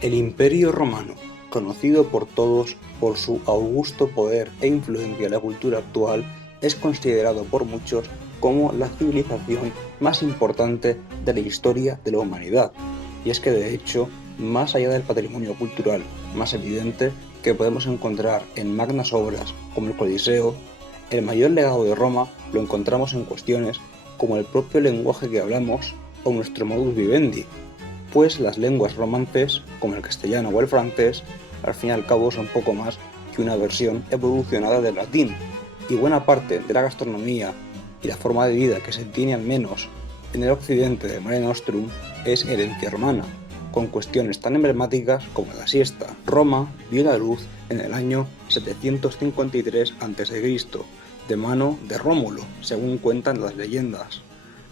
El Imperio Romano, conocido por todos por su augusto poder e influencia en la cultura actual, es considerado por muchos como la civilización más importante de la historia de la humanidad. Y es que de hecho, más allá del patrimonio cultural más evidente que podemos encontrar en magnas obras como el Coliseo, el mayor legado de Roma lo encontramos en cuestiones como el propio lenguaje que hablamos o nuestro modus vivendi, pues las lenguas romances, como el castellano o el francés, al fin y al cabo son poco más que una versión evolucionada del latín, y buena parte de la gastronomía y la forma de vida que se tiene al menos en el occidente de Mare Nostrum es herencia romana, con cuestiones tan emblemáticas como la siesta. Roma vio la luz en el año 753 a.C., de mano de Rómulo, según cuentan las leyendas.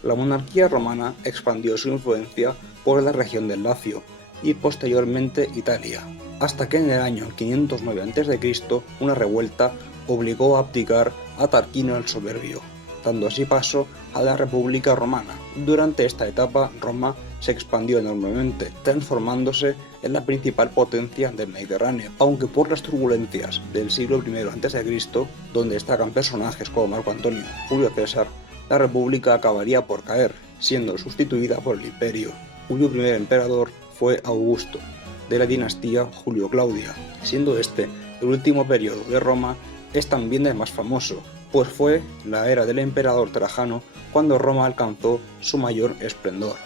La monarquía romana expandió su influencia por la región del Lacio y posteriormente Italia, hasta que en el año 509 a.C. una revuelta obligó a abdicar a Tarquino el Soberbio, dando así paso a la República Romana. Durante esta etapa, Roma se expandió enormemente, transformándose en la principal potencia del Mediterráneo, aunque por las turbulencias del siglo I a.C., donde destacan personajes como Marco Antonio, Julio César, la República acabaría por caer, siendo sustituida por el Imperio, cuyo primer emperador fue Augusto, de la dinastía Julio-Claudia, siendo este el último periodo de Roma. Es también el más famoso, pues fue la era del emperador Trajano cuando Roma alcanzó su mayor esplendor.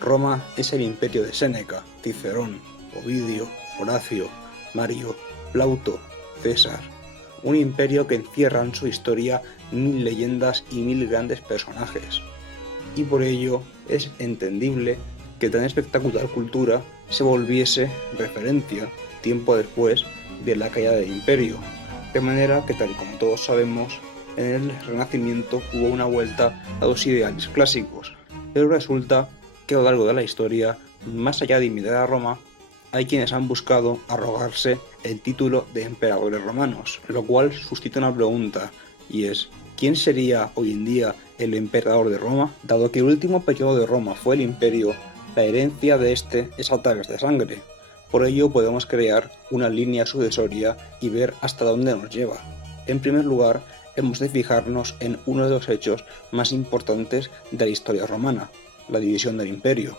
Roma es el imperio de Séneca, Cicerón, Ovidio, Horacio, Mario, Plauto, César, un imperio que encierra en su historia 1000 leyendas y 1000 grandes personajes. Y por ello es entendible que tan espectacular cultura se volviese referencia tiempo después de la caída del imperio, de manera que, tal y como todos sabemos, en el Renacimiento hubo una vuelta a los ideales clásicos, pero resulta que a lo largo de la historia, más allá de imitar a Roma, hay quienes han buscado arrogarse el título de emperadores romanos, lo cual suscita una pregunta, y es: ¿quién sería hoy en día el emperador de Roma? Dado que el último periodo de Roma fue el imperio, la herencia de este es a través de sangre. Por ello podemos crear una línea sucesoria y ver hasta dónde nos lleva. En primer lugar, hemos de fijarnos en uno de los hechos más importantes de la historia romana, la división del imperio.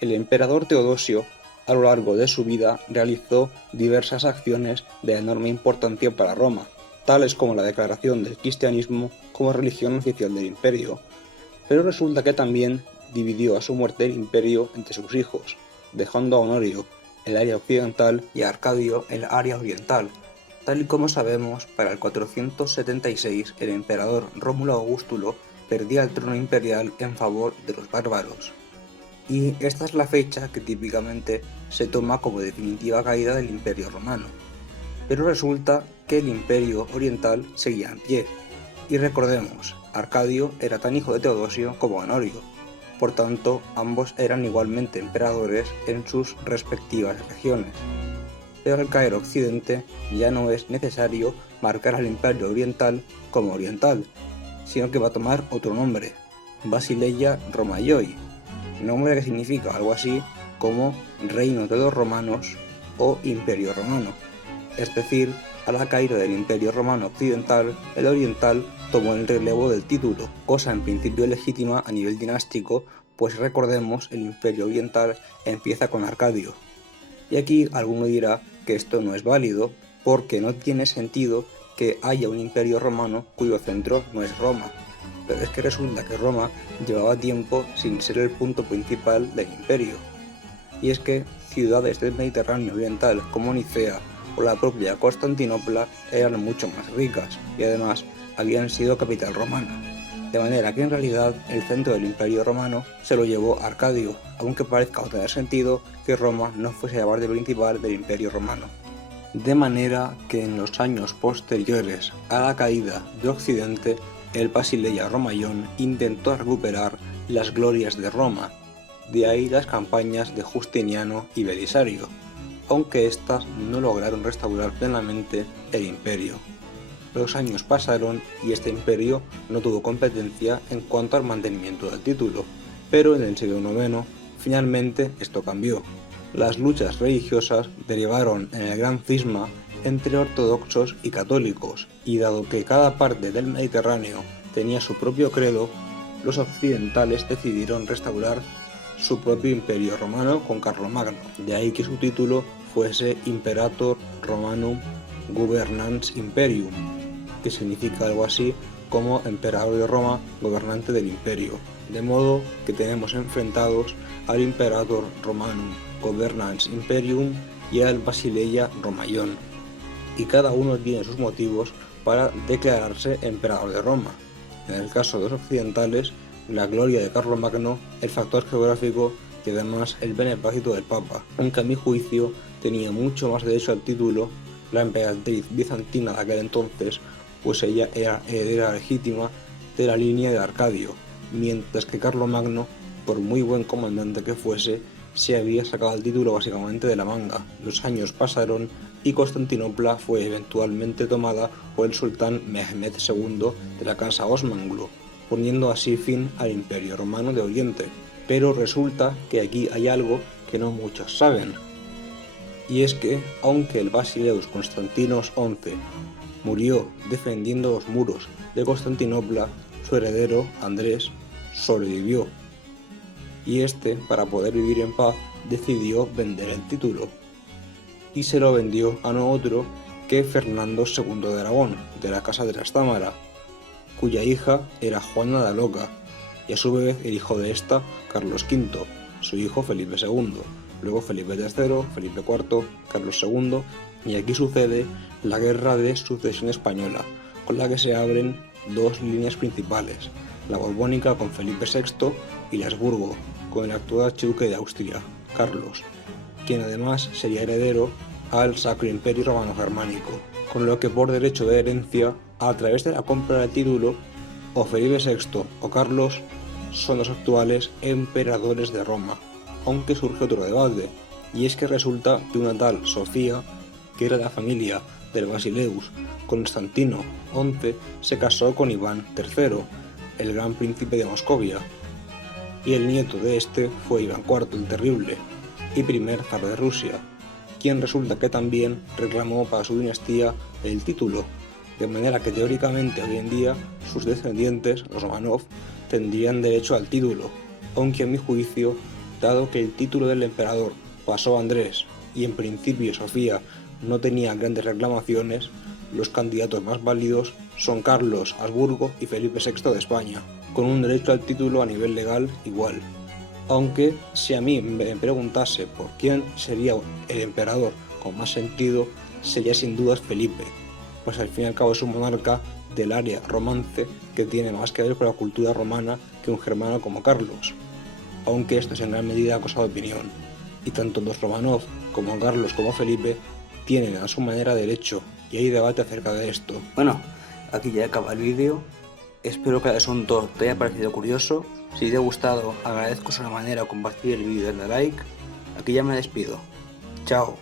El emperador Teodosio, a lo largo de su vida, realizó diversas acciones de enorme importancia para Roma, tales como la declaración del cristianismo como religión oficial del imperio. Pero resulta que también dividió a su muerte el imperio entre sus hijos, dejando a Honorio el área occidental y a Arcadio el área oriental. Tal y como sabemos, para el 476 el emperador Rómulo Augustulo perdía el trono imperial en favor de los bárbaros. Y esta es la fecha que típicamente se toma como definitiva caída del Imperio Romano. Pero resulta que el Imperio Oriental seguía en pie. Y recordemos, Arcadio era tan hijo de Teodosio como Honorio. Por tanto, ambos eran igualmente emperadores en sus respectivas regiones. Pero al caer Occidente ya no es necesario marcar al Imperio Oriental como oriental, sino que va a tomar otro nombre, Basileia Romaioi, nombre que significa algo así como Reino de los Romanos o Imperio Romano. Es decir, a la caída del Imperio Romano Occidental, el Oriental tomó el relevo del título, cosa en principio legítima a nivel dinástico, pues recordemos, el Imperio Oriental empieza con Arcadio. Y aquí alguno dirá que esto no es válido, porque no tiene sentido que haya un imperio romano cuyo centro no es Roma. Pero es que resulta que Roma llevaba tiempo sin ser el punto principal del imperio. Y es que ciudades del Mediterráneo oriental como Nicea o la propia Constantinopla eran mucho más ricas y además habían sido capital romana. De manera que en realidad el centro del Imperio Romano se lo llevó Arcadio, aunque parezca no tener sentido que Roma no fuese la parte principal del Imperio Romano. De manera que en los años posteriores a la caída de Occidente, el Basileia Romaion intentó recuperar las glorias de Roma, de ahí las campañas de Justiniano y Belisario, aunque éstas no lograron restaurar plenamente el imperio. Los años pasaron y este imperio no tuvo competencia en cuanto al mantenimiento del título, pero en el siglo IX finalmente esto cambió, Las luchas religiosas derivaron en el gran cisma entre ortodoxos y católicos, y dado que cada parte del Mediterráneo tenía su propio credo, los occidentales decidieron restaurar su propio imperio romano con Carlomagno, de ahí que su título fuese Imperator Romanum Governans Imperium, que significa algo así como emperador de Roma, gobernante del imperio, de modo que tenemos enfrentados al Imperator Romanum Governans Imperium y al Basileia Romaion, y cada uno tiene sus motivos para declararse emperador de Roma. En el caso de los occidentales, la gloria de Carlomagno, el factor geográfico y además el beneplácito del Papa, aunque a mi juicio tenía mucho más derecho al título la emperatriz bizantina de aquel entonces, pues ella era heredera legítima de la línea de Arcadio, mientras que Carlomagno, por muy buen comandante que fuese, se había sacado el título básicamente de la manga. Los años pasaron y Constantinopla fue eventualmente tomada por el sultán Mehmed II de la casa Osmanlu, poniendo así fin al Imperio Romano de Oriente. Pero resulta que aquí hay algo que no muchos saben, y es que, aunque el Basileus Constantinos XI murió defendiendo los muros de Constantinopla, su heredero, Andrés, sobrevivió, y este, para poder vivir en paz, decidió vender el título, y se lo vendió a no otro que Fernando II de Aragón, de la Casa de Trastámara, cuya hija era Juana la Loca, y a su vez el hijo de esta, Carlos V, su hijo Felipe II, luego Felipe III, Felipe IV, Carlos II, y aquí sucede la Guerra de Sucesión Española, con la que se abren dos líneas principales, la borbónica con Felipe VI y la Habsburgo, con el actual archiduque de Austria, Carlos, quien además sería heredero al Sacro Imperio Romano Germánico, con lo que por derecho de herencia, a través de la compra del título, o Felipe VI o Carlos son los actuales emperadores de Roma, aunque surge otro debate, y es que resulta que una tal Sofía, que era de la familia del Basileus Constantino XI, se casó con Iván III, el gran príncipe de Moscovia, y el nieto de este fue Iván IV el Terrible, y primer zar de Rusia, quien resulta que también reclamó para su dinastía el título, de manera que teóricamente hoy en día sus descendientes, los Romanov, tendrían derecho al título, aunque a mi juicio, dado que el título del emperador pasó a Andrés y en principio Sofía no tenía grandes reclamaciones, los candidatos más válidos son Carlos Habsburgo y Felipe VI de España, con un derecho al título a nivel legal igual. Aunque si a mí me preguntase por quién sería el emperador con más sentido, sería sin dudas Felipe, pues al fin y al cabo es un monarca del área romance que tiene más que ver con la cultura romana que un germano como Carlos, aunque esto es en gran medida cosa de opinión, y tanto los Romanov como Carlos como Felipe tienen a su manera derecho, y hay debate acerca de esto. Bueno, aquí ya acaba el vídeo. Espero que el asunto te haya parecido curioso. Si te ha gustado, agradezco sobremanera compartir el vídeo y darle like. Aquí ya me despido. Chao.